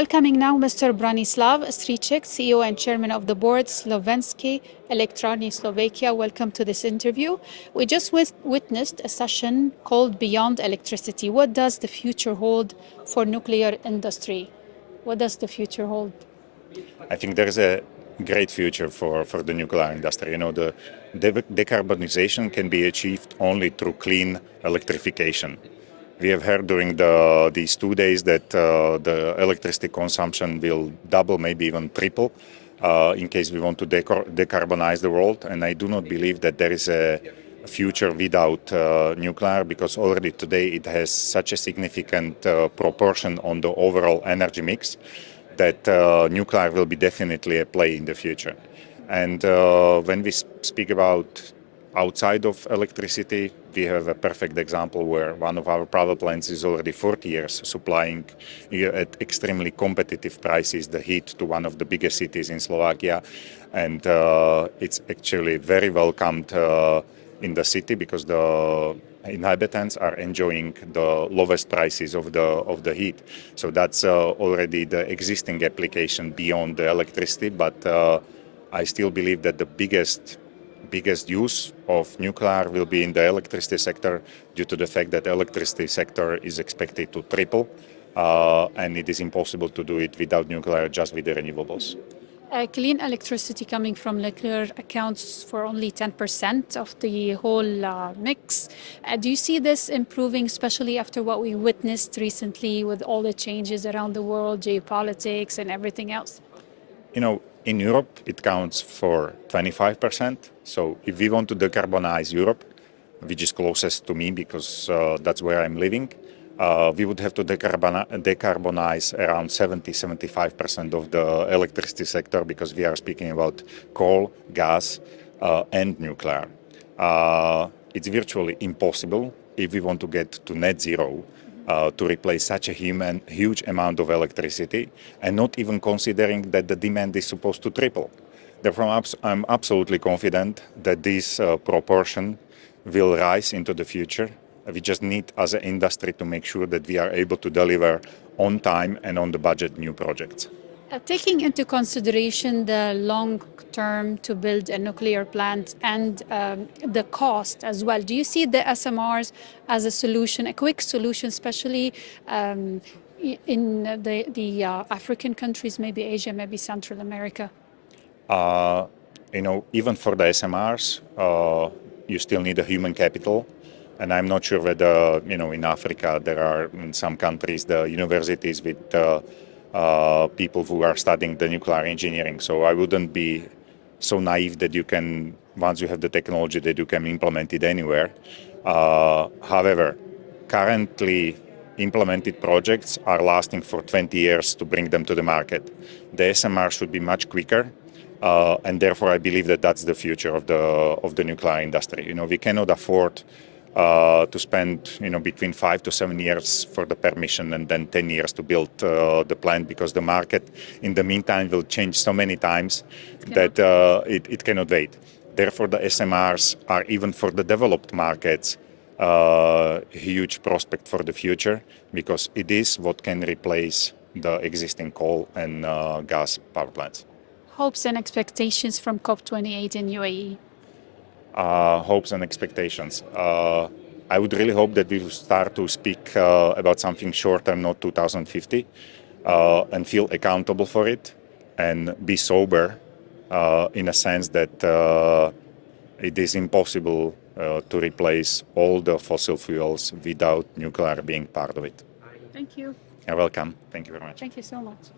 welcoming now Mr. Branislav Strýček, CEO and Chairman of the Board, Slovenske Elektrane, Slovakia. Welcome to this interview. We just witnessed a session called Beyond Electricity. What does the future hold for nuclear industry? What does the future hold? I think there is a great future for the nuclear industry. The decarbonization can be achieved only through clean electrification. We have heard during these 2 days that the electricity consumption will double, maybe even triple, in case we want to decarbonize the world. And I do not believe that there is a future without nuclear, because already today it has such a significant proportion on the overall energy mix that nuclear will be definitely a play in the future. And when we speak about outside of electricity, we have a perfect example where one of our power plants is already 40 years supplying at extremely competitive prices the heat to one of the biggest cities in Slovakia. And it's actually very welcomed in the city because the inhabitants are enjoying the lowest prices of the heat. So that's already the existing application beyond the electricity. But I still believe that the biggest use of nuclear will be in the electricity sector, due to the fact that the electricity sector is expected to triple, and it is impossible to do it without nuclear, just with the renewables. Clean electricity coming from nuclear accounts for only 10% of the whole mix. Do you see this improving, especially after what we witnessed recently with all the changes around the world, geopolitics and everything else? In Europe, it counts for 25%. So if we want to decarbonize Europe, which is closest to me because that's where I'm living, we would have to decarbonize around 70-75% of the electricity sector, because we are speaking about coal, gas, and nuclear. It's virtually impossible, if we want to get to net zero, to replace such a huge amount of electricity, and not even considering that the demand is supposed to triple. Therefore, I'm absolutely confident that this proportion will rise into the future. We just need, as an industry, to make sure that we are able to deliver on time and on the budget new projects. Taking into consideration the long term to build a nuclear plant and the cost as well, do you see the SMRs as a solution, a quick solution, especially in the African countries, maybe Asia, maybe Central America? Even for the SMRs, you still need a human capital. And I'm not sure whether, in Africa, there are in some countries the universities with people who are studying the nuclear engineering. So I wouldn't be so naive that you can, once you have the technology, that you can implement it anywhere. However, currently implemented projects are lasting for 20 years to bring them to the market. The SMR should be much quicker. And therefore, I believe that that's the future of the nuclear industry. We cannot afford to spend between 5 to 7 years for the permission and then 10 years to build the plant, because the market in the meantime will change so many times that it cannot wait. Therefore, the SMRs are, even for the developed markets, a huge prospect for the future, because it is what can replace the existing coal and gas power plants. Hopes and expectations from COP28 in UAE? Hopes and expectations. I would really hope that we will start to speak about something shorter, not 2050, and feel accountable for it, and be sober in a sense that it is impossible to replace all the fossil fuels without nuclear being part of it. Thank you. You're welcome. Thank you very much. Thank you so much.